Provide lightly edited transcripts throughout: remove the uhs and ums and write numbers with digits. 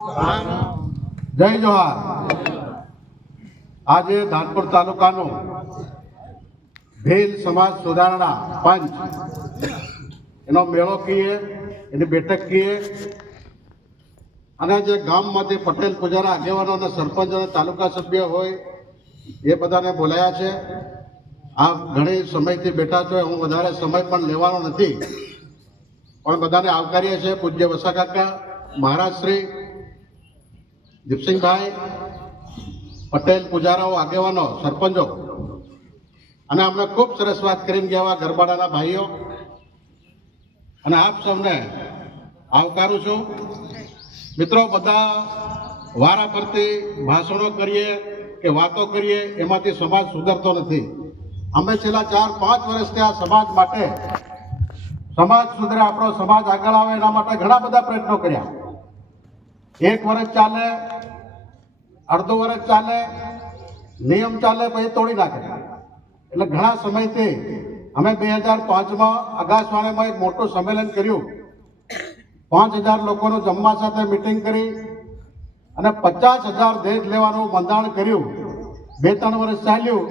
જય જોહાર। આજે ધાનપુર તાલુકાનું ભીલ સમાજ સુધારણા પંચ એનો મેળો કીએ, એની બેઠક કીએ અને જે ગામમાંથી પટેલ પૂજારા આગેવાનો અને સરપંચ અને તાલુકા સભ્ય હોય એ બધાને બોલાયા છે। આ ઘણી સમયથી બેઠા છો, હું વધારે સમય પણ લેવાનો નથી, પણ બધાને આવકારીએ છીએ। પૂજ્ય વસા કાકા, મહારાજ શ્રી દીપસિંહભાઈ, પટેલ પૂજારાઓ આગેવાનો, સરપંચો અને અમને ખૂબ સરસ વાત કરીને ગયા ગરબાડાના ભાઈઓ, અને આપ સૌને આવકારું છું। મિત્રો, બધા વારા ફરતી ભાષણો કરીએ કે વાતો કરીએ એમાંથી સમાજ સુધરતો નથી। અમે છેલ્લા 4-5 વર્ષથી આ સમાજ માટે, સમાજ સુધરે, આપણો સમાજ આગળ આવે એના માટે ઘણા બધા પ્રયત્નો કર્યા। 1 વર્ષ ચાલે, અડધો વર્ષ ચાલે, નિયમ ચાલે, પછી તોડી નાખે। એટલે ઘણા સમયથી અમે 2005માં આકાશવાણીમાં એક મોટું સંમેલન કર્યું। 5000 લોકોનું જમવા સાથે મિટિંગ કરી અને 50,000 દેશ લેવાનું બંધારણ કર્યું। 2-3 વર્ષ ચાલ્યું,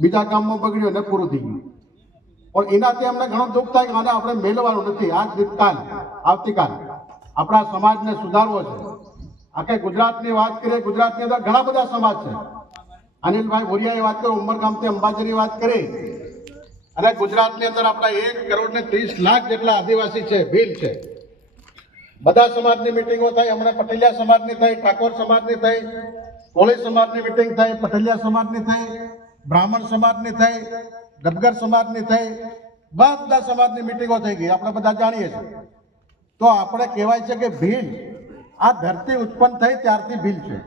બીજા ગામમાં બગડ્યું અને પૂરું થઈ ગયું। પણ એનાથી અમને ઘણું દુઃખ થાય કે આને આપણે મેળવવાનું નથી। આજ કાલ આવતીકાલ આપણા સમાજને સુધારવો છે। આખે ગુજરાતની વાત કરીએ, ગુજરાતની અંદર ઘણા બધા સમાજ છે। અનિલભાઈ ભુરિયાએ વાત કરી, ઉમરગામથી અંબાજીની વાત કરી, અને ગુજરાતની અંદર આપણા 1,30,00,000 જેટલા આદિવાસી છે, ભીલ છે। બધા સમાજની મિટિંગો થઈ, હમણાં પટેલિયા સમાજની થઈ, ઠાકોર સમાજની થઈ, કોળી સમાજની મિટિંગ થઈ, પટેલિયા સમાજની થઈ, બ્રાહ્મણ સમાજની થઈ, ગદગર સમાજની થઈ, બધા સમાજની મિટિંગો થઈ ગઈ, આપણે બધા જાણીએ છીએ। તો આપણે કહેવાય છે કે ભીલ, આ ધરતી ઉત્પન્ન થઈ ત્યારથી ભીલ છે।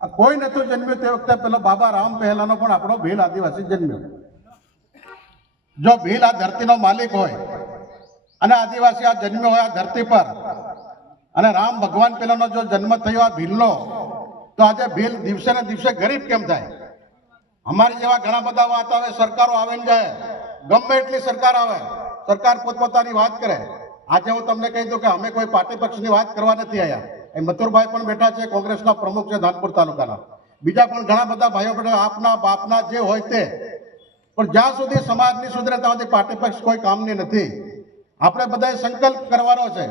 આ કોઈ નતું જન્મ્યું તે વખતે, પેલા બાબા રામ પહેલાનો પણ આપણો ભીલ આદિવાસી જન્મ્યો। જો ભીલ આ ધરતીનો માલિક હોય અને આદિવાસી આ જન્મ્યો હોય આ ધરતી પર, અને રામ ભગવાન પહેલાનો જો જન્મ થયો આ ભીલનો, તો આજે ભીલ દિવસે ને દિવસે ગરીબ કેમ થાય? અમારી જેવા ઘણા બધા વાત આવે, સરકારો આવે ને જાય, ગમે એટલી સરકાર આવે, સરકાર પોતપોતાની વાત કરે। આજે હું તમને કહી દઉં કે અમે કોઈ પાર્ટી પક્ષની વાત કરવા નથી આવ્યા। એ મથુરભાઈ પણ બેઠા છે, કોંગ્રેસના પ્રમુખ છે ધાનપુર તાલુકાના, બીજા પણ ઘણા બધા ભાઈઓ બેઠા, આપના બાપના જે હોય તે, પણ જ્યાં સુધી સમાજની સુધરે ત્યાં સુધી પાર્ટી પક્ષ કોઈ કામની નથી। આપણે બધાએ સંકલ્પ કરવાનો છે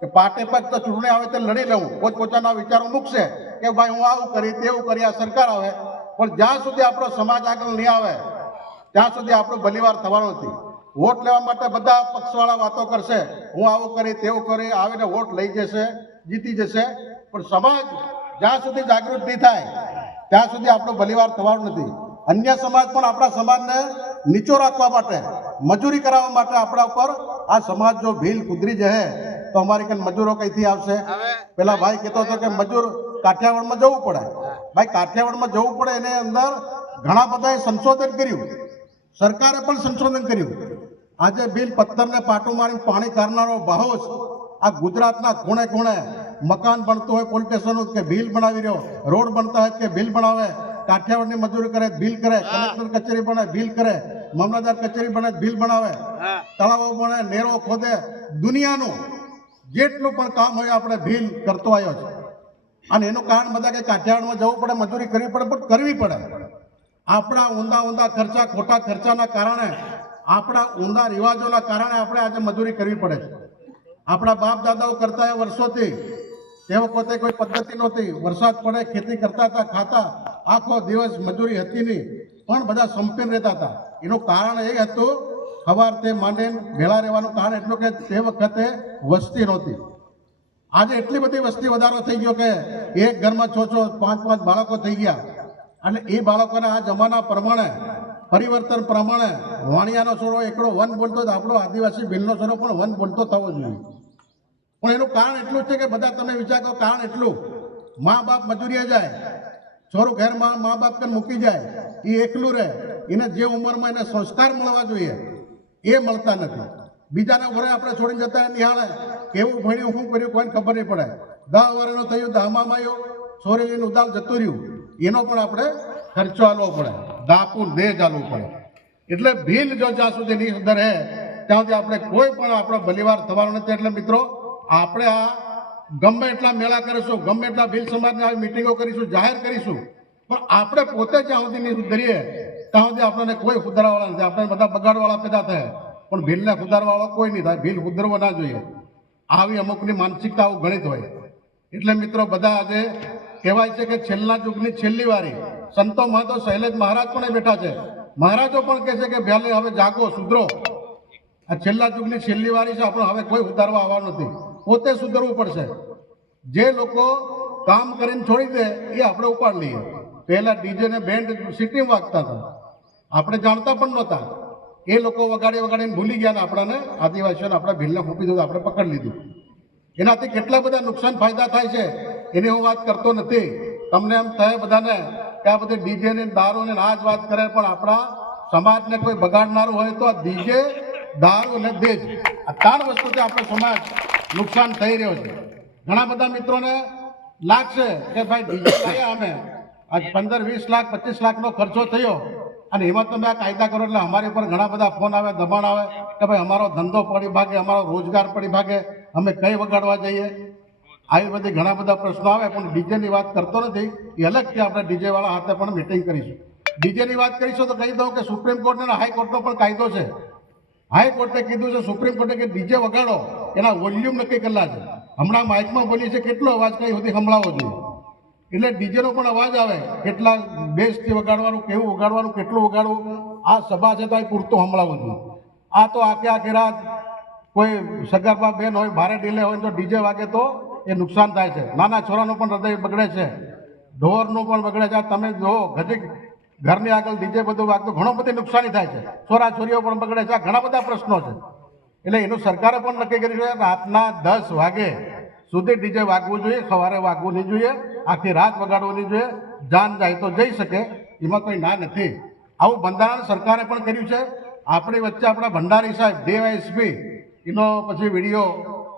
કે પાર્ટી પક્ષ તો ચૂંટણી આવે તે લડી લઉં, પોતપોતાના વિચારો મૂકશે કે ભાઈ હું આવું કરી તેવું કરી, આ સરકાર આવે, પણ જ્યાં સુધી આપણો સમાજ આગળ નહીં આવે ત્યાં સુધી આપણું ભલીવાર થવાનું નથી। વોટ લેવા માટે બધા પક્ષવાળા વાતો કરશે, હું આવું કરી તેવું કરી, આવીને વોટ લઈ જશે, જીતી જશે, પણ સમાજ જ્યાં સુધી જાગૃત નહીં થાય ત્યાં સુધી આપણું ભલીવાર થવાનું નથી। અન્ય સમાજ પણ આપણા સમાજને નીચો રાખવા માટે, મજૂરી કરાવવા માટે આપણા ઉપર આ સમાજ જો ભીલ કુદરી જશે તો અમારી કંઈ મજૂરો કઈથી આવશે? પેલા ભાઈ કહેતો હતો કે મજૂર કાઠિયાવાડમાં જવું પડે। ભાઈ, કાઠિયાવાડમાં જવું પડે, એની અંદર ઘણા બધાએ સંશોધન કર્યું, સરકારે પણ સંશોધન કર્યું। આજે ભીલ પથ્થરને પાટું મારીને પાણી કાઢનારો બાહોશ આ ગુજરાતના ખૂણે ખૂણે, મકાન બનતું હોય પોલીસ સ્ટેશનનું કે ભીલ બનાવી રહ્યો, રોડ બનતા હોય કે ભીલ બનાવે, કાઠિયાવાડની મજૂરી કરે ભીલ કરે, કલેક્ટર કચેરી બને ભીલ કરે, મામલતદાર કચેરી બને ભીલ બનાવે, તળાવો બને, નેરો ખોદે, દુનિયાનું જેટલું પણ કામ હોય આપણે ભીલ કરતો આવ્યો છે। અને એનું કારણ બધા કે કાઠિયાવાડમાં જવું પડે, મજૂરી કરવી પડે, પણ કરવી પડે। આપણા ઊંધા ખર્ચા, ખોટા ખર્ચાના કારણે, આપણા ઊંધા રિવાજોના કારણે આપણે આજે મજૂરી કરવી પડે છે। આપણા બાપ દાદાઓ કરતા એ વર્ષોથી, તે વખતે કોઈ પદ્ધતિ નહોતી, વરસાદ પડે ખેતી કરતા હતા, ખાતા, આખો દિવસ મજૂરી હતી નહીં, પણ બધા સંપીને રહેતા હતા। એનું કારણ એ હતું, સવારથી માંડીને ભેળા રહેવાનું કારણ એટલું કે તે વખતે વસ્તી નહોતી। આજે એટલી બધી વસ્તી વધારો થઈ ગયો કે એક ઘરમાં 6-6, 5-5 બાળકો થઈ ગયા। અને એ બાળકોને આ જમાના પ્રમાણે, પરિવર્તન પ્રમાણે, વાણિયાનો છોરો એકડો વન બોલતો, આપણો આદિવાસી ભીલનો છોરો પણ વન બોલતો થવો જોઈએ। પણ એનું કારણ એટલું છે કે બધા તમે વિચાર કરો, કારણ એટલું, મા બાપ મજૂરીએ જાય, છોરું ઘરમાં મા બાપ કે મૂકી જાય, એ એકલું રહે, એને જે ઉંમરમાં એને સંસ્કાર મળવા જોઈએ એ મળતા નથી। બીજાના ઘરે આપણે છોડીને જતા નિહાળે, કેવું ભણ્યું, શું કર્યું, કોઈને ખબર નહીં પડે। 10 વર્ષનું થયું, 10માં આવ્યું, છોરી લઈને ઉદાલ જતું રહ્યું, એનો પણ આપણે ખર્ચો આલવો પડે, દાપું દેજ આલવું પડે। એટલે ભીલ જો જ્યાં સુધી નહીં સુધરે ત્યાં સુધી આપણે કોઈ પણ આપણો ભલીવાર થવાનો નથી। એટલે મિત્રો, આપણે આ ગમે એટલા મેળા કરીશું, ગમે એટલા ભીલ સમાજની આવી મિટિંગો કરીશું, જાહેર કરીશું, પણ આપણે પોતે જ્યાં સુધી નહીં સુધરીએ ત્યાં સુધી આપણને કોઈ સુધારવાવાળા નથી. આપણે બધા બગાડવાળા પેદા થયા, પણ ભીલને સુધારવાવાળો કોઈ નહીં થાય. ભીલ સુધરવો ના જોઈએ. આવી અમુકની માનસિકતા આવું ગણિત હોય. એટલે મિત્રો બધા આજે કહેવાય છે કે છેલ્લા યુગની છેલ્લી વારી સંતો મહંતો શૈલેષ મહારાજ પણ બેઠા છે. મહારાજો પણ કહે છે કે ભલે હવે જાગો, સુધરો. આ છેલ્લા યુગની છેલ્લી વારી છે. આપણે હવે કોઈ સુધારવા આવવાનું નથી, પોતે સુધરવું પડશે. જે લોકો કામ કરીને છોડી દે એ આપણે ઉપાડ લઈએ. પહેલા ડીજે ને બેન્ડ સિટીમાં વાગતા હતા, આપણે જાણતા પણ નહોતા. એ લોકો વગાડીને ભૂલી ગયા ને આપણને આદિવાસીઓને આપણે ભીલને ફૂંપી દીધું, આપણે પકડી લીધું. એનાથી કેટલા બધા નુકસાન ફાયદા થાય છે એની હું વાત કરતો નથી. તમને એમ થાય બધાને કે આ બધી ડીજે ને દારૂ ને આ જ વાત કરે, પણ આપણા સમાજને કોઈ બગાડનારું હોય તો આ ડીજે, દારૂ અને દેજ, આ 3 વસ્તુથી આપણો સમાજ નુકસાન થઈ રહ્યો છે. ઘણા બધા મિત્રોને લાગશે કે ભાઈ ડીજે લાયા અમે, આજ 15-20 લાખ 25 લાખનો ખર્ચો થયો અને એમાં તમે આ કાયદા કરો એટલે અમારી ઉપર ઘણા બધા ફોન આવે, દબાણ આવે કે ભાઈ અમારો ધંધો પડી ભાગે, અમારો રોજગાર પડી ભાગે, અમે કઈ વગાડવા જઈએ. આવી બધી ઘણા બધા પ્રશ્નો આવે, પણ ડીજેની વાત કરતો નથી. એ અલગથી આપણે ડીજેવાળા હાથે પણ મિટિંગ કરીશું. ડીજેની વાત કરીશું તો કહી દઉં કે સુપ્રીમ કોર્ટ અને હાઈકોર્ટનો પણ કાયદો છે. હાઈકોર્ટે કીધું છે, સુપ્રીમ કોર્ટે કે ડીજે વગાડો એના વોલ્યુમ નક્કી કરેલા છે. હમણાં માઇકમાં બોલીએ છે કેટલો અવાજ કઈ સુધી સંભળાવો જોઈએ, એટલે ડીજેનો પણ અવાજ આવે, કેટલા બેસથી વગાડવાનું, કેવું વગાડવાનું, કેટલું વગાડવું. આ સભા છે તો આ પૂરતું સંભળાવવું જોઈએ. આ તો આખી રાત કોઈ સગર્ભા બેન હોય, ભારે ડીલે હોય તો ડીજે વાગે તો એ નુકસાન થાય છે. નાના છોરાનું પણ હૃદય બગડે છે, ઢોરનું પણ બગડે છે. તમે જો ઘડીક ઘરની આગળ ડીજે બધું વાગતું ઘણું બધી નુકસાની થાય છે. છોરા છોરીઓ પણ બગડે છે. આ ઘણા બધા પ્રશ્નો છે. એટલે એનું સરકારે પણ નક્કી કર્યું છે રાતના 10 વાગે સુધી ડીજે વાગવું જોઈએ, સવારે વાગવું નહીં જોઈએ, આખી રાત વગાડવું નહીં જોઈએ. જાન જાય તો જઈ શકે, એમાં કોઈ ના નથી. આવું બંધારણ સરકારે પણ કર્યું છે. આપણી વચ્ચે આપણા ભંડારી સાહેબ ડીવાયએસપી એનો પછી વિડીયો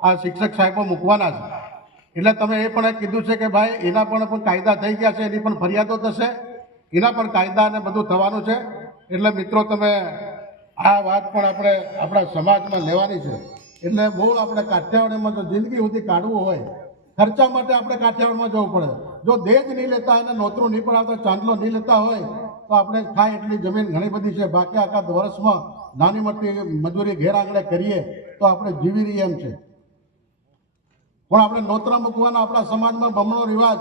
આ શિક્ષક સાહેબો મૂકવાના છે. એટલે તમે એ પણ કીધું છે કે ભાઈ એના પણ કાયદા થઈ ગયા છે, એની પણ ફરિયાદો થશે, એના પણ કાયદા ને બધું થવાનું છે. એટલે મિત્રો તમે આ વાત પણ આપણે આપણા સમાજમાં લેવાની છે. એટલે મૂળ આપણે કાઠિયાવાડમાં જો જિંદગી સુધી કાઢવું હોય, ખર્ચા માટે આપણે કાઠિયાવાડમાં જવું પડે. જો દેજ નહીં લેતા અને નોતરું નહીં પડાવતા, ચાંદલો નહીં લેતા હોય તો આપણે ખાય એટલી જમીન ઘણી બધી છે. બાકી આખા વર્ષમાં નાની મોટી મજૂરી ઘેર આંગણે કરીએ તો આપણે જીવી રહીએ એમ છે. પણ આપણે નોતરા મૂકવાના આપણા સમાજમાં બમણો રિવાજ,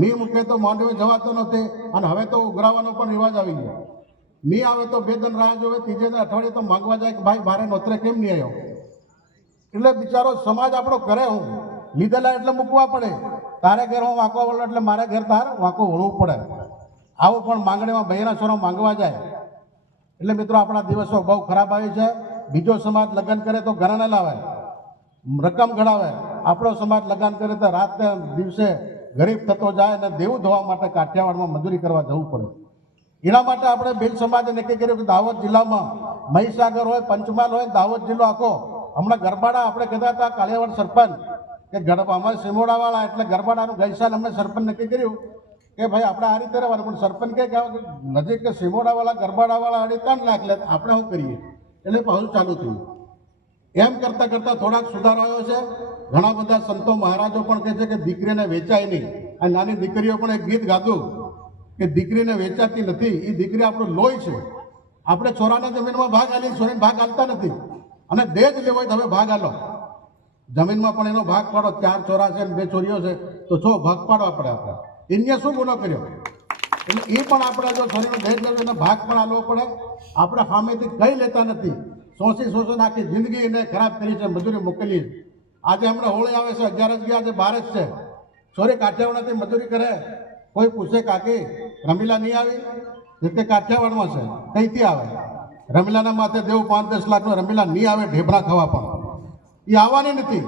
નહીં મૂકે તો માંડવે જવાતો નથી. અને હવે તો ઉઘરાવાનો પણ રિવાજ આવી ગયો. નહીં આવે તો 2 દિન રાહ જોવે, 3 અઠવાડિયે તો માંગવા જાય કે ભાઈ મારે નોતરે કેમ નહીં આવ્યો. એટલે બિચારો સમાજ આપણો કરે હું લીધેલા એટલે મૂકવા પડે. તારે ઘેર હું વાંકો વળો એટલે મારે ઘેર તારે વાંકો વળવું પડે. આવું પણ માંગણીમાં બહેરા છોરો માંગવા જાય. એટલે મિત્રો આપણા દિવસો બહુ ખરાબ આવી છે. બીજો સમાજ લગ્ન કરે તો ઘરાને લાવે, રકમ ઘડાવે. આપણો સમાજ લગ્ન કરે તો રાતને દિવસે ગરીબ થતો જાય અને દેવું ધોવા માટે કાઠિયાવાડમાં મજૂરી કરવા જવું પડે. એના માટે આપણે ભીલ સમાજે નક્કી કર્યું કે દાહોદ જિલ્લામાં મહીસાગર હોય, પંચમહાલ હોય, દાહોદ જિલ્લો આખો. હમણાં ગરબાડા આપણે કહેતા હતા કાળિયાવાડ સરપંચ કે અમારે સિમોડાવાળા એટલે ગરબાડાનું ગઈ સાલ અમને સરપંચ નક્કી કર્યું કે ભાઈ આપણે આ રીતે રહેવાનું. પણ સરપંચ કે નજીક કે સિમોડાવાળા ગરબાડાવાળા 3.5 લાખ લે, આપણે શું કરીએ? એટલે પાછું ચાલુ થયું. એમ કરતાં કરતાં થોડાક સુધારો આવ્યો છે. ઘણા બધા સંતો મહારાજો પણ કહે છે કે દીકરીને વેચાય નહીં. આ નાની દીકરીઓ પણ એક ગીત ગાતું કે દીકરીને વેચાતી નથી, એ દીકરી આપણું લોહી છે. આપણે છોરાના જમીનમાં ભાગ આલી, છોરીને ભાગ આલતા નથી. અને દેજ લેવો હોય તો હવે ભાગ આલો, જમીનમાં પણ એનો ભાગ પાડો. 4 છોરા છે ને 2 છોરીઓ છે તો 6 ભાગ પાડવા પડે. આપણે એને શું ગુનો કર્યો? એટલે એ પણ આપણે જો છોરીનો દેજ લેવો એને ભાગ પણ આલવો પડે. આપણે સામેથી કંઈ લેતા નથી. સોસી આખી જિંદગી એને ખરાબ કરી છે, મજૂરી મોકલી. આજે હમણાં હોળી આવે છે, 11 ગયા, આજે 12 જ છે. છોરી કાઠિયાવાડથી મજૂરી કરે, કોઈ પૂછે કાકી રમીલા નહીં આવી? એટલે કાઠિયાવાડમાં છે, કઈથી આવે? રમીલાના માથે દેવું 5-10 લાખનો રમીલા નહીં આવે ઢેબરા ખાવા, પણ એ આવવાની નથી.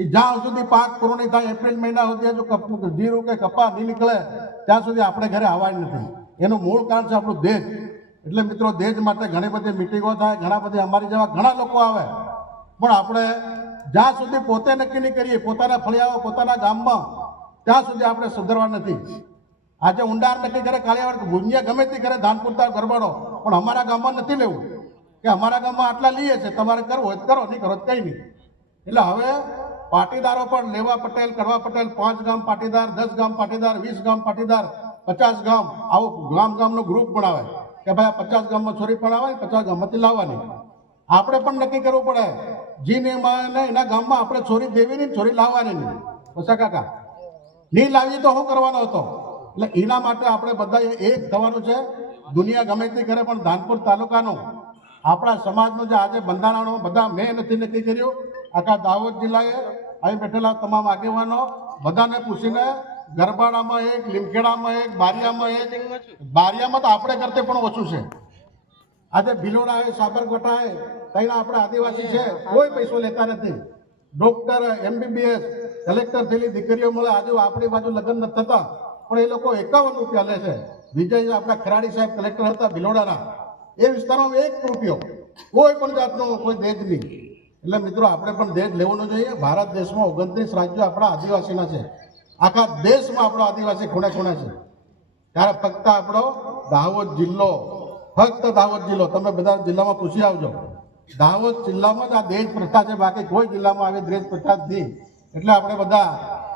એ જ્યાં સુધી પાક પૂરો નહીં થાય, એપ્રિલ મહિના સુધી જો જીરું કે કપા નહીં નીકળે ત્યાં સુધી આપણે ઘરે આવવાની નથી. એનું મૂળ કારણ છે આપણું દેજ. એટલે મિત્રો દેજ માટે ઘણી બધી મિટિંગો થાય, ઘણા બધી અમારી જેવા ઘણા લોકો આવે, પણ આપણે જ્યાં સુધી પોતે નક્કી નહીં કરીએ પોતાના ફળિયાઓ પોતાના ગામમાં, ત્યાં સુધી આપણે સુધરવા નથી. આજે ઊંડાર નક્કી કરે કાળિયાવાડ, ભૂંજિયા ગમે તે કરે, ધાનપુરતા ગરબાડો, પણ અમારા ગામમાં નથી લેવું કે અમારા ગામમાં આટલા લઈએ છે, તમારે કરવું હોય કરો, નહીં કરો કંઈ નહીં. એટલે હવે પાટીદારો પણ લેવા પટેલ, કડવા પટેલ, 5 ગામ પાટીદાર, 10 ગામ પાટીદાર, 20 ગામ પાટીદાર, 50 ગામ, આવું ગામનું ગ્રુપ બનાવે કે ભાઈ 50 ગામમાં છોરી પડાવે, 50 ગામમાંથી લાવવાની. આપણે પણ નક્કી કરવું પડે જીને એના ગામમાં આપણે છોરી દેવી નહીં, છોરી લાવવાની નહીં. બસા કાકા નહીં લાવી તો શું કરવાનો હતો? એટલે એના માટે આપણે બધા એક થવાનું છે. દુનિયા ગમે તે કરે પણ ધાનપુર તાલુકાનું આપણા સમાજનું જે આજે બંધારણો બધા મેં નથી નક્કી કર્યું. આખા દાહોદ જિલ્લાએ અહીં બેઠેલા તમામ આગેવાનો બધાને પૂછીને ગરબાડામાં એક, લીમખેડામાં એક, બારિયામાં તો આપણે કરતે પણ ઓછું છે. આજે ભિલોડા હોય, સાબરકાંઠા હોય, ત્યાં આપણે આદિવાસી છે, કોઈ પૈસો લેતા નથી. ડોક્ટર, MBBS, કલેક્ટર થયેલી દીકરીઓ મળે. આજે આપણી બાજુ લગ્ન નથી થતા પણ એ લોકો 51 રૂપિયા લે છે. વિજય આપણા ખરાડી સાહેબ કલેક્ટર હતા ભિલોડાના, એ વિસ્તારમાં 1 રૂપિયો, કોઈ પણ જાતનો કોઈ દેજ નહીં. એટલે મિત્રો આપણે પણ દેજ લેવાનું જોઈએ. ભારત દેશમાં 29 રાજ્યો આપણા આદિવાસીના છે. આખા દેશમાં આપણો આદિવાસી ખૂણે ખૂણે છે. ત્યારે ફક્ત આપણો દાહોદ જિલ્લો, તમે બધા જિલ્લામાં પૂછી આવજો, દાહોદ જિલ્લામાં જ આ દેજ પ્રથા છે. બાકી કોઈ જિલ્લામાં આવી દેજ પ્રથા જ નહીં. એટલે આપણે બધા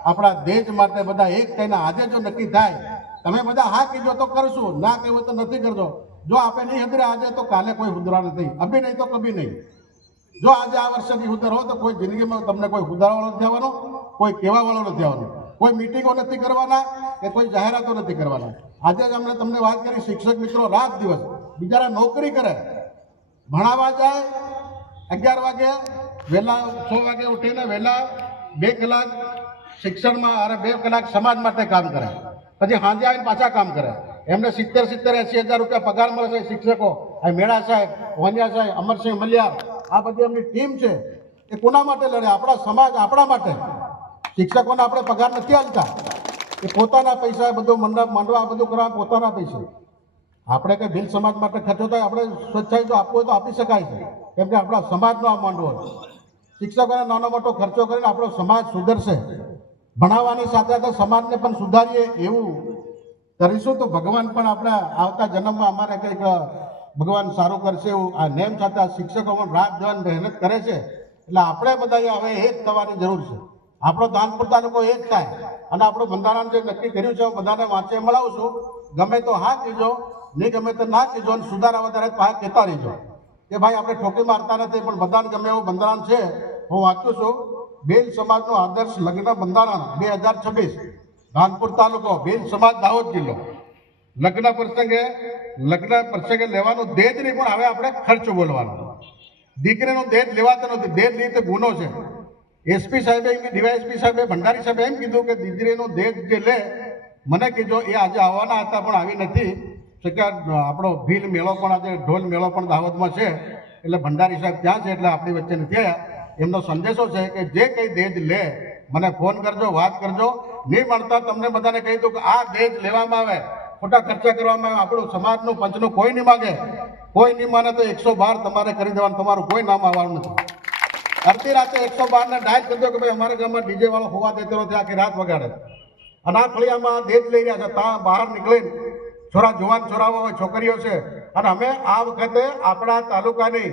આપણા દેશ માટે બધા એક થઈને આજે જો નક્કી થાય, તમે બધા હા કીધો તો કરશું, ના કહેવું તો નથી કરજો. જો આપણે નહીં હદરે આજે તો કાલે કોઈ હુદરા નથી, અભી નહીં તો કભી નહીં. જો આજે આ વર્ષે નહીં હુદર હો તો કોઈ જિંદગીમાં તમને કોઈ હુદરાવાળો નથી આવવાનો, કોઈ કહેવાવાળો નથી આવવાનો, કોઈ મિટિંગો નથી કરવાના કે કોઈ જાહેરાતો નથી કરવાના. આજે જ અમને તમને વાત કરી, શિક્ષક મિત્રો રાત દિવસ બિચારા નોકરી કરે, ભણાવવા જાય, 11 વાગે વહેલા, 6 વાગે ઉઠીને વહેલા 2 કલાક શિક્ષણમાં અને 2 કલાક સમાજ માટે કામ કરે, પછી સાંજે આવીને પાછા કામ કરે. એમને 70-80 હજાર રૂપિયા પગાર મળે છે. શિક્ષકો મેળા સાહેબ, વંજા સાહેબ, અમરસિંહ મલિયાર, આ બધી એમની ટીમ છે. એ કોના માટે લડે? આપણા સમાજ, આપણા માટે. શિક્ષકોને આપણે પગાર નથી આપતા, એ પોતાના પૈસા બધું મંડપ માંડવા આ બધું કરવા પોતાના પૈસા. આપણે કંઈ ભીલ સમાજ માટે ખર્ચો થાય, આપણે સ્વચ્છાઈ જો આપવો હોય તો આપી શકાય છે, કેમ કે આપણા સમાજનો આ માંડવો છે. શિક્ષકોને નાનો મોટો ખર્ચો કરીને આપણો સમાજ સુધરશે. ભણાવવાની સાથે સાથે સમાજને પણ સુધારીએ એવું કરીશું તો ભગવાન પણ આપણા આવતા જન્મમાં અમારે કંઈક ભગવાન સારું કરશે એવું આ નેમ સાથે આ શિક્ષકો પણ રાત દિવસ મહેનત કરે છે. એટલે આપણે બધા હવે એક થવાની જરૂર છે. આપણો ધાનપુર તાલુકો એક થાય અને આપણું બંધારણ જે નક્કી કર્યું છે બધાને વાંચે મળાવું છું. ગમે તો હા કીજો, નહીં ગમે તો ના કીજો, અને સુધારા વધારે પાછા કહેતા રહીજો કે ભાઈ આપણે ઠોકી મારતા નથી, પણ બધાને ગમે એવું બંધારણ છે. હું વાંચું છું, ભીલ સમાજનું આદર્શ લગ્ન બંધારણ 2026, ધાનપુર તાલુકો, ભીલ સમાજ, દાહોદ જિલ્લો. લગ્ન પ્રસંગે લેવાનું દેજ નહીં, પણ હવે આપણે ખર્ચ બોલવાનો. દીકરીનો દેજ લેવાતો નથી, દેજ લઈ તો ગુનો છે. SP સાહેબે, DYSP સાહેબે, ભંડારી સાહેબે એમ કીધું કે દીકરીનો દેજ જે લે, મને કીધો એ આજે આવવાના હતા પણ આવી નથી. આપણો ભીલ મેળો પણ આજે ઢોલ મેળો પણ દાહોદમાં છે, એટલે ભંડારી સાહેબ ત્યાં છે, એટલે આપણી વચ્ચે નથી આવ્યા. એમનો સંદેશો છે કે જે કંઈ દેજ લે મને ફોન કરજો, વાત કરજો. નહીં મળતા તમને બધાને કહી દઉં કે આ દેજ લેવામાં આવે, ખોટા ખર્ચા કરવામાં આવે, આપણું સમાજનું પંચનું કોઈ નહીં માગે. કોઈ નહીં માને તો 112 તમારે કરી દેવાનું, તમારું કોઈ નામ આવવાનું નથી. અડધી રાતે 112 ને ડાયલ કરી દો કે ભાઈ અમારા ગામમાં ડીજે વાળો હોવા દેતો નથી, આખી રાત વગાડે. અને આ ફળિયામાં દેજ લઈ રહ્યા છે, ત્યાં બહાર નીકળીને જુવાન છોરાઓ હોય, છોકરીઓ છે. અને અમે આ વખતે આપણા તાલુકાની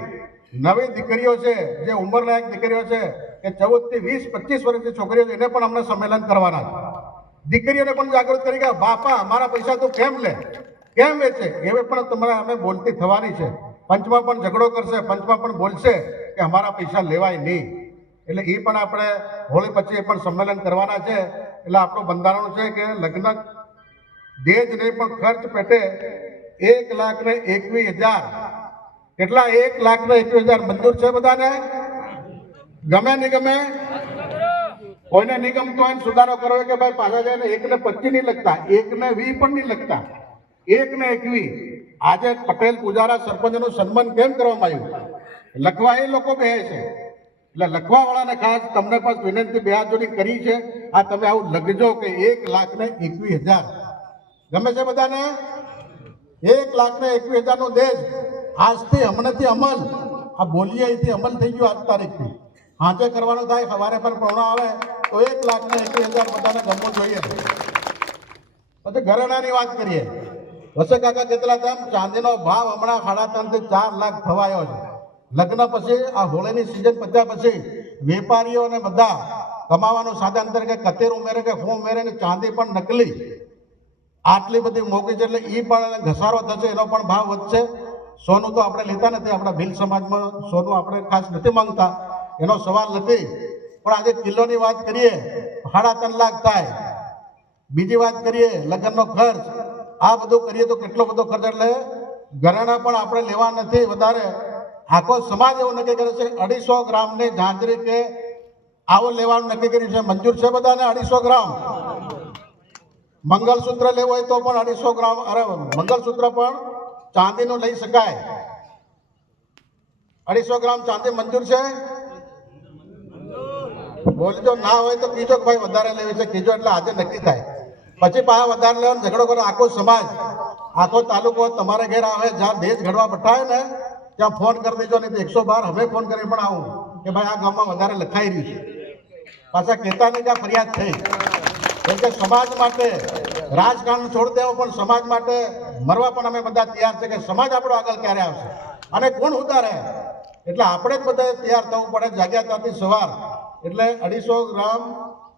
નવી દીકરીઓ છે, જે ઉંમરલાયક દીકરીઓ છે, કે 14 થી 20, 25 વર્ષની છોકરીઓ છે, એને પણ અમને સંમેલન કરવાના છે. દીકરીઓને પણ જાગૃત કરી કે બાપા અમારા પૈસા તું કેમ લે, કેમ વેચે, એવે પણ તમારે અમે બોલતી થવાની છે. પંચમાં પણ ઝઘડો કરશે, પંચમાં પણ બોલશે કે અમારા પૈસા લેવાય નહીં. એટલે એ પણ આપણે હોળી પછી એ પણ સંમેલન કરવાના છે. એટલે આપણું બંધારણ છે કે લગ્ન દેજ નહીં પણ ખર્ચ પેટે 1,21,000. કેટલા? 1,21,000 મંજૂર છે બધાને? ગમે નહીં ગમે? કોઈને નહીં ગમતો હોય સુધારો કરો કે ભાઈ પાછા જાય ને 1,25 નહીં લખતા, 1,20 પણ નહીં લખતા, 1,21. આજે પટેલ પૂજારા સરપંચનું સન્માન કેમ કરવામાં આવ્યું? લખવા એ લોકો બે છે. એટલે લખવા વાળાને ખાસ તમને પાસ વિનંતી બે હાથ જોડી કરી છે. આ તમે આવું લખજો કે 1,21,000. ગમે છે બધાને? 1,21,000 નો દેજ આજથી હમણાંથી અમલ, આ બોલીએ અહીંથી અમલ થઈ ગયો. આજ તારીખથી હાજે કરવાનો થાય, સવારે પર પ્રોણા આવે તો 1,21,000 બધાને ગમવું જોઈએ. પછી ઘરેણાની વાત કરીએ. વસે કાકા કેટલા તેમ ચાંદીનો ભાવ હમણાં 3.5 થી 4 લાખ થવાયો છે. લગ્ન પછી આ હોળીની સિઝન પત્યા પછી વેપારીઓ અને બધા કમાવાનું સાધન તરીકે કતેર ઉમેરે કે હું ઉમેરે ને ચાંદી પણ નકલી આટલી બધી મોંઘી છે એટલે એ પણ ઘસારો થશે, એનો પણ ભાવ વધશે. સોનું તો આપણે લેતા નથી, આપણા ભીલ સમાજમાં સોનું આપણે ખાસ નથી માંગતા, એનો સવાલ નથી. પણ આજે કિલ્લોની વાત કરીએ 3.5 લાખ થાય. બીજી વાત કરીએ લગ્નનો ખર્ચ, આ બધું કરીએ તો કેટલો બધો ખર્ચ. એટલે ઘરેણા પણ આપણે લેવા નથી વધારે. આખો સમાજ એવું નક્કી કરે છે 250 ગ્રામની ઝાંઝરી કે આવો લેવાનું નક્કી કર્યું છે. મંજૂર છે બધાને 250 ગ્રામ? મંગલસૂત્ર લેવું હોય તો પણ 250 ગ્રામ. અરે મંગલસૂત્ર પણ ચાંદીનું લઈ શકાય. 250 ગ્રામ ચાંદી મંજૂર છે? બોલજો. ના હોય તો કીજો કે ભાઈ વધારે લેવી છે, કીજો એટલે આજે નક્કી થાય. પછી પાછા વધારે લેવાનો ઝઘડો કરો. આખો સમાજ, આખો તાલુકો તમારે ઘેર આવે, જ્યાં દેશ ઘડવા બઠાય ને ત્યાં ફોન કરી દેજો. નહીં તો 112 હવે ફોન કરી પણ આવું કે ભાઈ આ ગામમાં વધારે લખાઈ રહ્યું છે. પાછા કહેતા નહીં કે ફરિયાદ થઈ. કેમ કે સમાજ માટે રાજકારણ છોડ દેવો, પણ સમાજ માટે મરવા પણ અમે બધા તૈયાર છે કે સમાજ આપણો આગળ ક્યારે આવશે અને કોણ ઉતારે. એટલે આપણે જ બધા તૈયાર થવું પડે જાગ્યાતાથી સવાર. એટલે 250 ગ્રામ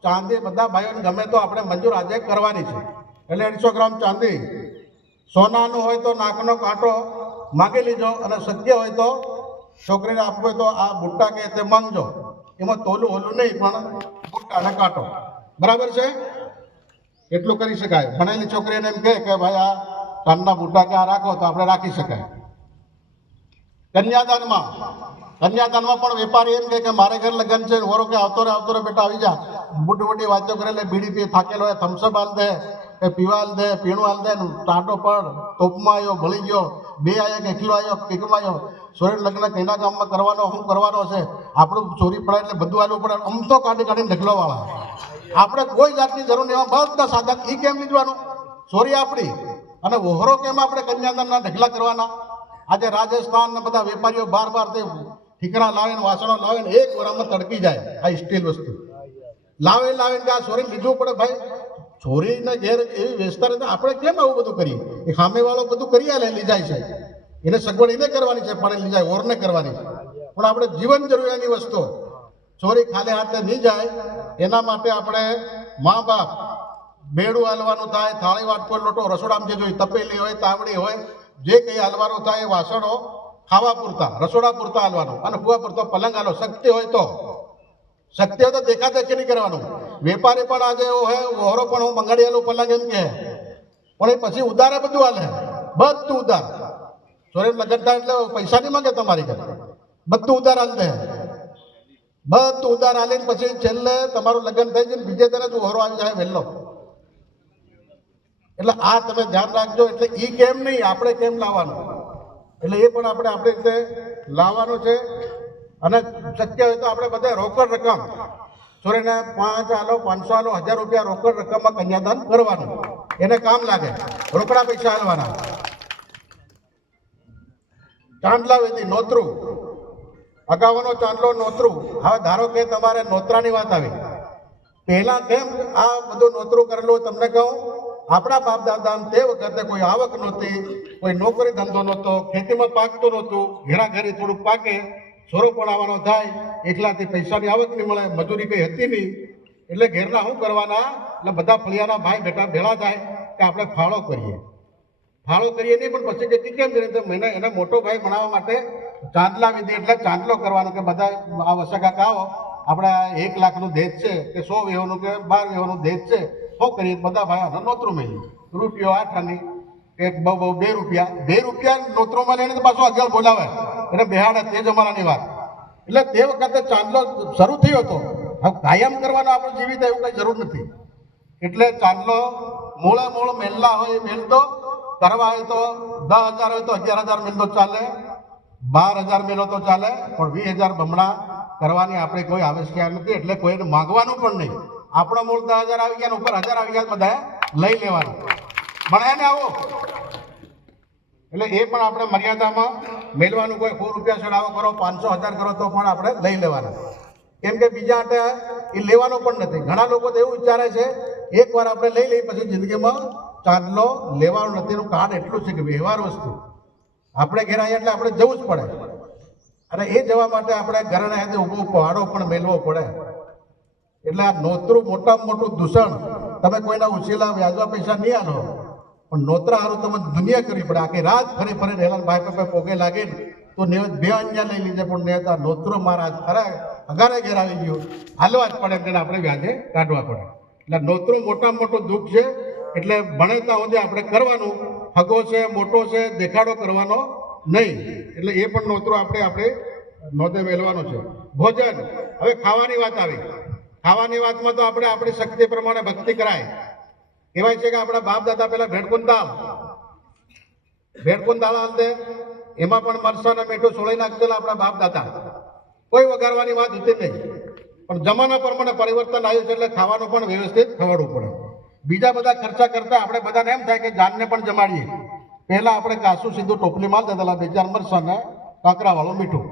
ચાંદી બધા ભાઈઓને ગમે તો આપણે મંજૂર આજે કરવાની છે. એટલે 250 ગ્રામ ચાંદી. સોનાનું હોય તો નાકનો કાંટો માગી લીજો, અને શક્ય હોય તો છોકરીને આપવું હોય તો આ બુટ્ટા કે તે માંગજો. એમાં તોલું ઓલું નહીં, પણ બુટ્ટા અને કાંટો બરાબર છે, એટલું કરી શકાય. ભણેલી છોકરીને એમ કહે કે ભાઈ આ કાનના બુટ્ટા કે આ રાખો તો આપણે રાખી શકાય. કન્યાદાનમાં પણ વેપારી એમ કે મારે ઘર લગ્ન છે, વરો કે આવતો રે બેટા આવી જા. મોટી મોટી વાતો કરે, એટલે બીડી પી થાકેલો હોય થમ્સઅપ હાલ દે, કે પીવા હાલ દે, પીણું હાલ દે. ટાંટો પણ તોપમાં આવ્યો, ભળી ગયો, 2 આવ્યા કે એકલો આવ્યો, પીકમાં આવ્યો. સોરી લગ્ન કઈના ગામમાં કરવાનો, શું કરવાનો છે, આપણું ચોરી પડે એટલે બધું આલવું પડે. આમ તો કાઢીને ઢગલો વાળા. આપણે કોઈ જાતની જરૂર નહીં, એમાં બધા સાધન. એ કેમ લીધવાનું? ચોરી આપણી. અને વહોરો કેમ આપણે કન્યાદાનના ઢગલા કરવાના? આજે રાજસ્થાન ને બધા વેપારીઓ બાર તે ઠીકરા લાવે ને વાસણો લાવે ને 1 વરામાં તડકી જાય. આ સ્ટીલ વસ્તુ લાવે કે આ ચોરી લીધું પડે. ભાઈ ચોરીને ઘેર એવી વેચતા રહેતા આપણે કેમ આવું બધું કરીએ? એ સામેવાળો બધું કરી આલે, લઈ જાય છે. એને સગવડ એને કરવાની છે, પણ લઈ જાય ઓરને કરવાની છે. પણ આપણે જીવન જરૂરિયાતની વસ્તુ ચોરી ખાલી હાથે નહીં જાય, એના માટે આપણે મા બાપ બેડું હાલવાનું થાય, થાળી વાટકો લોટો રસોડામાં જે જોઈએ, તપેલી હોય, તાવડી હોય, જે કંઈ હાલવાનું થાય એ વાસણો ખાવા પૂરતા, રસોડા પૂરતા હાલવાનું, અને કુવા પૂરતો પલંગ હાલો. શક્તિ હોય તો દેખાદેખી નહીં કરવાનું. વેપારી પણ આજે એવો હોય, વહોરો પણ હું મંગાડી આલું પલંગ એમ કે, પણ એ પછી ઉધારે બધું હાલે, બધું ઉધાર. ચોરી લગ્ન થાય એટલે પૈસા નહીં માંગે તમારી ઘરે, બધું ઉધાર હાલ દે. બધું ઉધાર હાલીને પછી છેલ્લે તમારું લગ્ન થઈ જાય, બીજે દિન જ વહોરો આવી જાય વહેલો. એટલે આ તમે ધ્યાન રાખજો. એટલે એ કેમ નહીં, આપણે કેમ લાવવાનું, એટલે એ પણ આપણે આપણી રીતે લાવવાનું છે. અને શક્ય હોય તો આપણે બધા રોકડ રકમ છોરીને 5 આલો, 500 આલો, 1000 રૂપિયા રોકડ રકમમાં કન્યાદાન કરવાનું. એને કામ લાગે, રોકડા પૈસા હાલવાના. ચાંદલા વિધિ, નોતરું. અગાઉનો ચાંદલો, નોતરું. હવે ધારો કે તમારે નોતરાની વાત આવી, પહેલા કેમ આ બધું નોતરું કરેલું તમને કહું. આપણા બાપ દાદા તે વખતે કોઈ આવક નહોતી, કોઈ નોકરી ધંધો નહોતો, ખેતીમાં પાકતું નહોતું. ઘેરા ઘેરી થોડુંક પાકે, સોરો પણ આવવાનો થાય, એકલાથી પૈસાની આવક નહીં મળે, મજૂરી કંઈ હતી નહીં. એટલે ઘેરના શું કરવાના? એટલે બધા ફળિયાના ભાઈ બેટા ભેળા થાય કે આપણે ફાળો કરીએ નહીં. પણ પછી કે કેમ મહિને એને મોટો ભાઈ બનાવવા માટે ચાંદલા વિધિ, એટલે ચાંદલો કરવાનો કે બધા આ વસકા આવો, આપણે 1 લાખનું દેજ છે કે 100 વેહોનું કે 12 વેહોનું દેજ છે, શું કરીએ? બધા ભાઈઓને નોતરું મેળવી. રૂપિયો 8 આની કે બહુ 2 રૂપિયા નોતરોમાં લઈને તો પાછો અગિયાર બોલાવે, એને બેહાડે. તે જમાનાની વાત. એટલે તે વખતે ચાંદલો શરૂ થયો હતો. હવે કાયમ કરવાનો આપણે જીવિત એવું કંઈ જરૂર નથી. એટલે ચાંદલો મૂળ મેલના હોય એ મેલતો, કરવા હોય તો 10,000 હોય તો 11,000 મેલતો ચાલે, 12,000 મેલો તો ચાલે, પણ 20,000 બમણા કરવાની આપણે કોઈ આવશ્યકતા નથી. એટલે કોઈને માંગવાનું પણ નહીં. આપણો મૂળ 10,000 આવી ગયા, ઉપર 1,000 આવી ગયા, બધા લઈ લેવાનું. ભણાય ને આવો. એટલે એ પણ આપણે મર્યાદામાં મેળવાનું. કોઈ 100 રૂપિયા ચડાવો કરો, 500 1000 કરો તો પણ આપણે લઈ લેવાના. કેમ કે બીજા હાથે એ લેવાનો પણ નથી. ઘણા લોકો તો એવું વિચારે છે એકવાર આપણે લઈ લઈએ પછી જિંદગીમાં ચાંદલો લેવાનું નથી. એનું કારણ એટલું છે કે વ્યવહાર વસ્તુ આપણે ઘેર આવ્યા એટલે આપણે જવું જ પડે. અને એ જવા માટે આપણે ઘરના હાથે ઊભો પહાડો પણ મેળવો પડે. એટલે આ નોતરું મોટામાં મોટું દૂષણ. તમે કોઈના ઉછેલા વ્યાજવા પૈસા નહીં આલો, પણ નોતરા હારું તમે દુનિયા કરવી પડે. આખી રાત ફરી ફરી હેરાન ભાઈ પાસે પોગે લાગે ને તો નેવત બે અંજા લઈ લીધે, પણ નેવત આ નોતરો મારા ખરા અગારે ઘેર આવી ગયો, હાલવા જ પડે તેને આપણે વ્યાજે કાઢવા પડે. એટલે નોતરું મોટામાં મોટું દુઃખ છે. એટલે ભણેતા હોદે આપણે કરવાનું, હગો છે મોટો છે દેખાડો કરવાનો નહીં. એટલે એ પણ નોતરો આપણે નોંધે મેળવાનો છે. ભોજન, હવે ખાવાની વાત આવી. ખાવાની વાતમાં તો આપણે આપણી શક્તિ પ્રમાણે ભક્તિ કરાય. કહેવાય છે કે આપણા બાપ દાદા પેલા ભેડકુંદ દાળ હાલતે, એમાં પણ મરચાં અને મીઠું સોળી નાખતેલા આપણા બાપ દાદા. કોઈ વગાડવાની વાત હતી નહીં. પણ જમાના પ્રમાણે પરિવર્તન આવ્યું છે, એટલે ખાવાનું પણ વ્યવસ્થિત ખવડાવવું પડે. બીજા બધા ખર્ચા કરતા આપણે બધાને એમ થાય કે જાનને પણ જમાડીએ. પહેલા આપણે કાસું સીધું ટોપલીમાં દેતા, બે ચાર મરચાં ને કાંકરાવાળું મીઠું.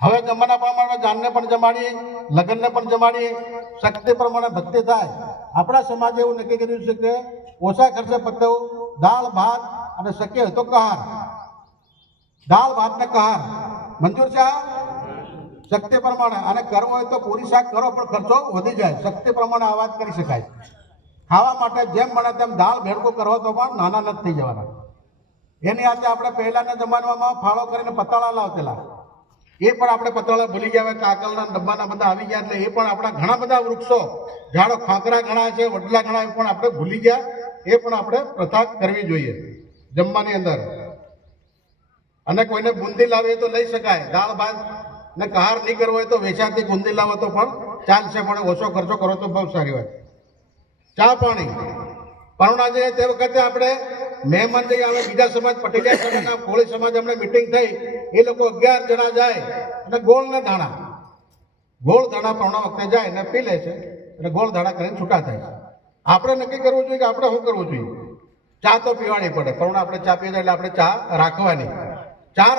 હવે જમાના પ્રમાણે જાનને પણ જમાડીએ, લગ્નને પણ જમાડીએ. શક્તિ પ્રમાણે ભક્તિ થાય. આપણા સમાજે એવું નક્કી કર્યું છે કે ઓછા ખર્ચે પતાવું, દાળ ભાત અને શક્ય હોય તો કહાર. દાળ ભાત ને કહાર મંજૂર છે. શક્તિ પ્રમાણે અને કરવો હોય તો પૂરી શાક કરો, પણ ખર્ચો વધી જાય. શક્તિ પ્રમાણે આ વાત કરી શકાય. ખાવા માટે જેમ બને તેમ દાળ ભેળકો કરો તો પણ નાના નથી થઈ જવાના. એની આજે આપણે પહેલાના જમાનામાં ફાળો કરીને પતાળા લાવતેલા, એ પણ આપણે પતાળા ભૂલી ગયા. કાકલના ડબ્બાના બધા આવી ગયા. એટલે એ પણ આપણા ઘણા બધા વૃક્ષો ઝાડો ખાકરા ઘણા છે, વડલા ઘણા, એ પણ આપણે ભૂલી ગયા. એ પણ આપણે પ્રથા કરવી જોઈએ જમવાની અંદર. અને કોઈને બુંદી લાવીએ તો લઈ શકાય. દાળ ભાત ને કહાર નહીં કરવો હોય તો વેચાતી બુંદી લાવો તો પણ ચાલશે, પણ ઓછો ખર્ચો કરો તો બહુ સારી વાત. ચા પાણી પરુણા જઈએ તે વખતે આપણે મહેમાન જઈ આવે બીજા સમાજ, પટેલિયા સમાજના, કોળી સમાજ, હમણાં મિટિંગ થઈ, એ લોકો 11 જણા જાય અને ગોળ ધાણા પરુણા વખતે જાય ને પી લે છે, અને ગોળ ધાણા કરીને છૂટા થાય છે. આપણે નક્કી કરવું જોઈએ કે આપણે શું કરવું જોઈએ. ચા તો પીવાની પડે, પરુણા આપણે ચા પીએ એટલે આપણે ચા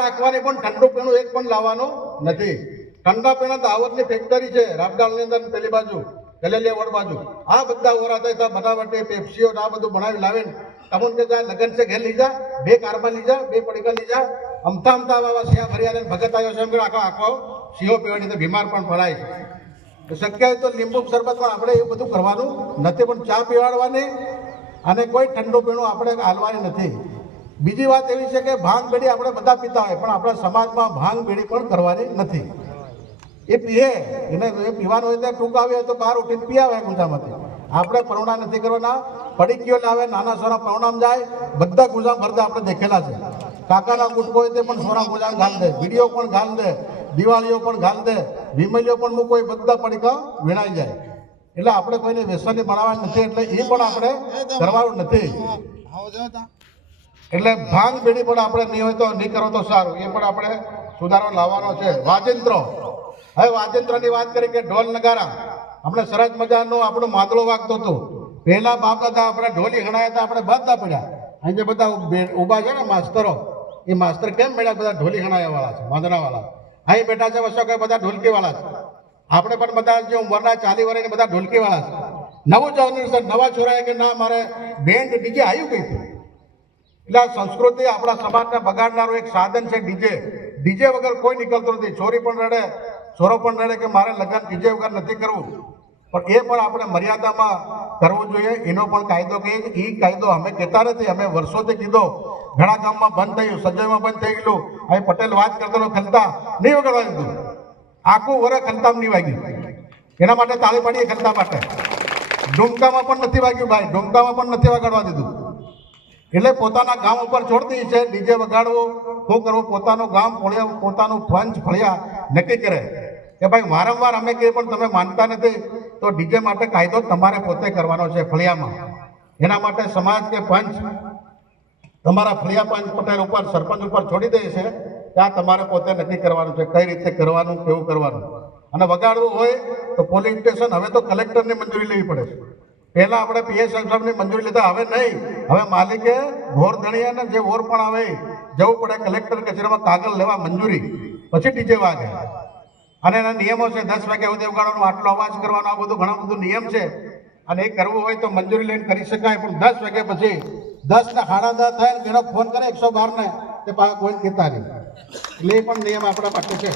રાખવાની પણ ઠંડુ પીણું એક પણ લાવવાનું નથી. ઠંડા પીણા દાવતની ફેક્ટરી છે રાપડાલની અંદર, પેલી બાજુ ગલેલિયા વડ બાજુ. આ બધા ઓરા થાય બનાવટે પેપ્સીઓ આ બધું બનાવી લાવીને તમને કે જાય લગન છે ઘેર લીધા, 2 કાર્બન લીધા, 2 પડીકા લીધા, અમથા બાબા સિયા ભર્યા ભગત આવ્યો છે એમ કે આખો સિંહો પીવાની તો બીમાર પણ પડાય છે. શક્ય હોય તો લીંબુ શરબત પણ આપણે એવું બધું કરવાનું નથી, પણ ચા પીવાડવાની અને કોઈ ઠંડુ પીણું આપણે હાલવાની નથી. બીજી વાત એવી છે કે ભાંગ બીડી આપણે બધા પીતા હોય, પણ આપણા સમાજમાં ભાંગ બીડી પણ કરવાની નથી. એ પીએ, એને એ પીવાનું હોય તો ટૂંક આવે તો બહાર ઉઠીને પી આવે ગુજામાંથી. આપણે પરુણા નથી કરવાના. પડીકીઓ લાવે, નાના સોના પરુણામાં જાય, બધા ગુજામ ભરતા આપણે દેખેલા છે. કાકાના ગુટકો હોય તે પણ સોના ગુજામ ઘાલ દે, બીડીઓ પણ ઘાલ દે, દિવાળીઓ પણ ઘાલ દે, વિમલીઓ પણ મૂકો, એ બધા પડીકા વીણાઈ જાય. એટલે આપણે કોઈને વ્યસની બનાવવા નથી, એટલે એ પણ આપણે કરવાનું નથી. એટલે ભાંગ બીડી પણ આપણે નહીં હોય તો નહીં કરો તો સારું, એ પણ આપણે સુધારો લાવવાનો છે. વાજિંત્રો, હવે વાજિંત્રની વાત કરી કે ઢોલ નગારા, આપણે સરસ મજાનો આપણો માદળો વાગતો હતો. પહેલા બાપ દાદા આપણે ઢોલી હણાયા હતા, આપણે બધા પડ્યા. અહીં જે બધા ઊભા છે ને માસ્તરો, એ માસ્તર કેમ મળ્યા? બધા ઢોલી હણાયા વાળા છે, વાંદરા વાળા. અહીં બેઠા છે વસો કે બધા ઢોલકી વાળા છે. આપણે પણ બધા જે ઉંમરના 40 વર્ષની બધા ઢોલકી વાળા છે. નવું જનરેશન, નવા છોરાએ કે ના મારે બેન્ડ ડીજે આવ્યું કઈ. એટલે આ સંસ્કૃતિ આપણા સમાજને બગાડનારું એક સાધન છે ડીજે. ડીજે વગર કોઈ નીકળતું નથી. છોરી પણ રડે, છોરો પણ રડે કે મારે લગ્ન ડીજે વગર નથી કરવું, પણ એ પણ આપણે મર્યાદામાં કરવું જોઈએ. એનો પણ કાયદો કે એ કાયદો અમે કહેતા નથી, અમે વર્ષોથી કીધો. ઘણા ગામમાં બંધ થયું, સજ્જયમાં બંધ થઈ ગયેલું. હવે પટેલ વાત કરતો ખલતા નહીં વગાડવા દીધું. આખું વર્ષ ખલતામ નહીં વાગ્યું. એના માટે તાળી પાડીએ ખલતા માટે. ડુમકામાં પણ નથી વાગ્યું ભાઈ, ડુમકામાં પણ નથી વગાડવા દીધું. એટલે પોતાના ગામ ઉપર છોડી છે ડીજે વગાડવું. શું કરવું? પોતાનું ગામ ફળિયા, પોતાનું પંચ ફળિયા નક્કી કરે કે ભાઈ વારંવાર અમે કહીએ પણ તમે માનતા નથી, તો ડીજે માટે કાયદો તમારે પોતે કરવાનો છે ફળિયામાં. એના માટે સમાજ કે પંચ તમારા ફળિયા પંચ પટેલ ઉપર, સરપંચ ઉપર છોડી દે છે. ત્યાં તમારે પોતે નક્કી કરવાનું છે કઈ રીતે કરવાનું, કેવું કરવાનું. અને વગાડવું હોય તો પોલીસ સ્ટેશન, હવે તો કલેક્ટરની મંજૂરી લેવી પડે છે. પહેલા આપણે પીએસ સાહેબની મંજૂરી લીધા, હવે નહીં. હવે માલિકે ભોર ધણીયાને જે ઓર પણ આવે જવું પડે કલેક્ટર કચેરીમાં કાગળ લેવા મંજૂરી, પછી ડીજે વાગે. અને એના નિયમો છે, 10 વાગ્યા સુધી વગાડવાનું, આટલો અવાજ કરવાનો, આ બધું ઘણા બધું નિયમ છે. અને એ કરવું હોય તો મંજૂરી લઈને કરી શકાય, પણ 10 વાગ્યા પછી 10 ને 10:30 થાય ને એનો ફોન કરે 112 ને, તે પાછા કોઈ કહેતા નહીં. એટલે એ પણ નિયમ આપણા માટે છે.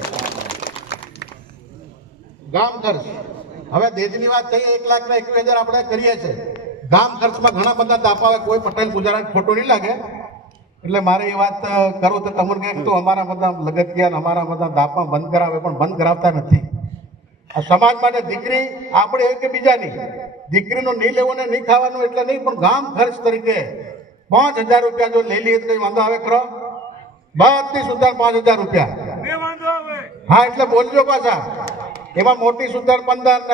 ગામ ખર્ચ, હવે દેજની વાત થઈ 1,21,000 આપણે કરીએ છીએ ગામ ખર્ચમાં ઘણા બધા દાપા હોય કોઈ પટેલ ગુજરાત ખોટું નહીં લાગે એટલે મારે એ વાત કરું તો તમને કહે તો અમારા બધા લગતિયા અમારા બધા દાપા બંધ કરાવે પણ બંધ કરાવતા નથી આ સમાજ માટે દીકરી આપણે એક કે બીજાની દીકરીનો નહીં લેવો ને નહીં ખાવાનું એટલે નહીં પણ ગામ ખર્ચ તરીકે 5,000 રૂપિયા જો લઈ લઈએ તો કઈ વાંધો આવે ખરો બધી સુધાર 5,000 રૂપિયા હા એટલે બોલજો પાછા એમાં મોટી સુધાર 15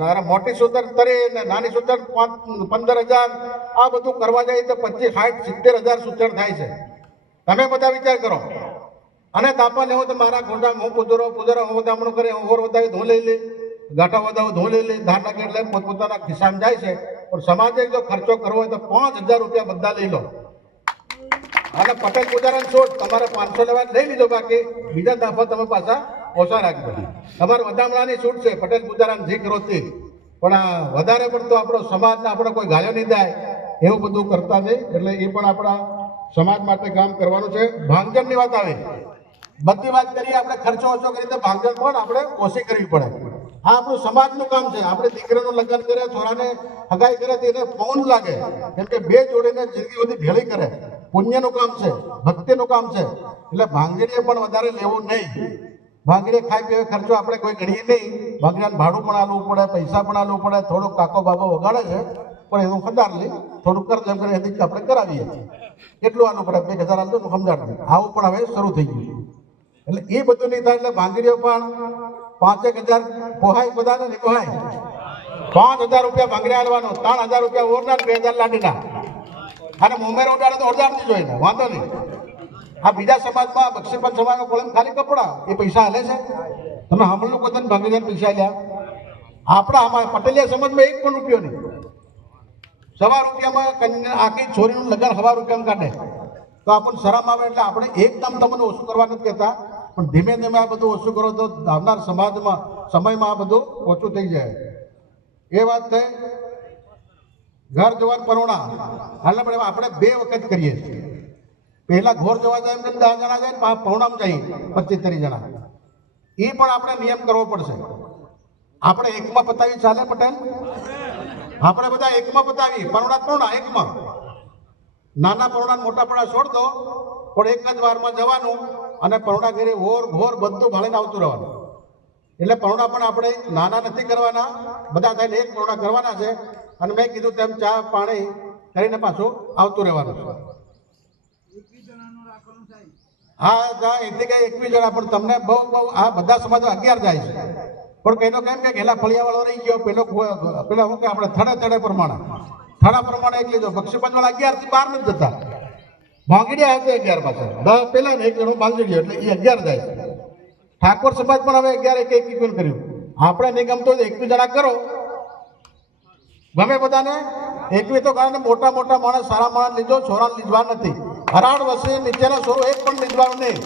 ને મોટી સુધાર 30 ને નાની સુધાર 15,000 આ બધું કરવા જાય તો 25, 60, 70,000 સુધાર થાય છે તમે બધા વિચાર કરો અને દાપા લેવો તો મારા ખોટા હું પૂજરો હું વધામણું કરે હું ઓર વધાવી ધો લઈ લે ગાંઠા વધાવો ધો લઈ લે ધાર નાખે એટલે પોતપોતાના ખિસ્સામાં જાય છે પણ સમાજે જો ખર્ચો કરવો હોય તો 5,000 રૂપિયા બધા લઈ લો અને પટેલ પૂજારાને છોડ તમારે 500 લેવા લઈ લીધો બાકી બીજા દાફા તમે પાછા ઓછા રાખજો તમારે વધામણાની છૂટ છે પટેલ પૂજારાને જે કરો તે પણ આ વધારે પડતો આપણો સમાજને આપણે કોઈ ગાયો નહીં થાય એવું બધું કરતા નહીં એટલે એ પણ આપણા સમાજ માટે કામ કરવાનું છે ભાંગજણની વાત આવે બધી વાત કરીએ આપણે ખર્ચો ઓછો કરી તો ભાંગજણ પણ આપણે ઓછી કરવી પડે આ આપણું સમાજનું કામ છે આપણે દીકરીનું લગ્ન કરે છોરાને હગાઈ કરે તો એને પવન લાગે કેમ કે બે જોડીને જિંદગી બધી ભેળી કરે પુણ્યનું કામ છે ભક્તિનું કામ છે એટલે ભાંગડીએ પણ વધારે લેવું નહીં ભાંગડીએ ખાઈ પીવે ખર્ચો આપણે કોઈ ગણીએ નહીં ભાંગડીને ભાડું પણ આલવું પડે પૈસા પણ આલવું પડે થોડુંક કાકો બાબો વગાડે છે પણ એનું ખદાર લે થોડુંક કર જેમ કરે એથી આપણે કરાવીએ એટલું આલવું પડે 2,000 આલતો સમજાડતું આવું પણ હવે શરૂ થઈ ગયું એટલે એ બધું નહીં થાય એટલે ભાંગડીઓ પણ 5,000 પોહાય બધાને નહીં પોહાય 5,000 રૂપિયા ભાંગડી આલવાનો 3,000 રૂપિયા ઓરના 2,000 લાડીના અને મોમેરો ઉડાડે તો અડધા આપી જોઈએ વાંધો નહીં આ બીજા સમાજમાં બક્ષીપંચ સમાજમાં કોલેમ ખાલી કપડા એ પૈસા હાલે છે તમે હમણાં પોતાને ભાંગીને પૈસા લ્યા આપણા અમારા પટેલિયા સમાજમાં 1 પણ રૂપિયો નહીં 1,000 રૂપિયામાં આખી છોરીનું લગ્ન 1,000 રૂપિયામાં કાઢે તો આપણને શરમ આવે એટલે આપણે એકદમ તમને ઓછું કરવા નથી કહેતા પણ ધીમે ધીમે આ બધું ઓછું કરો તો આવનાર સમયમાં આ બધું ઓછું થઈ જાય એ વાત થઈ ઘર જવાન પરોણા હાલના પણ આપણે 2 વખત કરીએ છીએ પહેલા ઘોર જવા જાય એમ 10 જણા જાય ને પરોણામાં જઈએ 25-30 જણા એ પણ આપણે નિયમ કરવો પડશે આપણે એકમાં પતાવી ચાલે પટેલ આપણે બધા એકમાં પતાવી પરોણા એકમાં નાના પરોણા મોટા પરોણા છોડ દો પણ એક જ વારમાં જવાનું અને પરોણા ઘરે ઘોર બધું ભાળીને આવતું રહેવાનું એટલે પરોણા પણ આપણે નાના નથી કરવાના બધા થઈને એક પરોણા કરવાના છે અને મેં કીધું તેમ ચા પાણી કરીને પાછું આવતું રહેવાનું છે હા એથી કઈ 21 જણા પણ તમને બહુ આ બધા સમાજ 11 જાય છે પણ પેલો કેમ કે ઘેલા ફળિયાવાળો રહી ગયો પેલો શું કે આપણે થડે પ્રમાણે એક લીધો બક્ષીપંચવાળા 11 થી 12 નથી જતા ભાંગડીયા હતા 11 પાછળ 10 પેલા ને એક જણો ભાંગડી એટલે એ 11 જાય છે ઠાકોર સમાજ પણ હવે 11 એક કર્યું આપણે નહીં ગમતો 21 જણા કરો ગમે બધાને 21 તો કારણ મોટા માણસ સારા માણસ લીધો છોરા લીધવા નથી હરાડ વસે નીચેના છોરો એક પણ લીધવાનું નહીં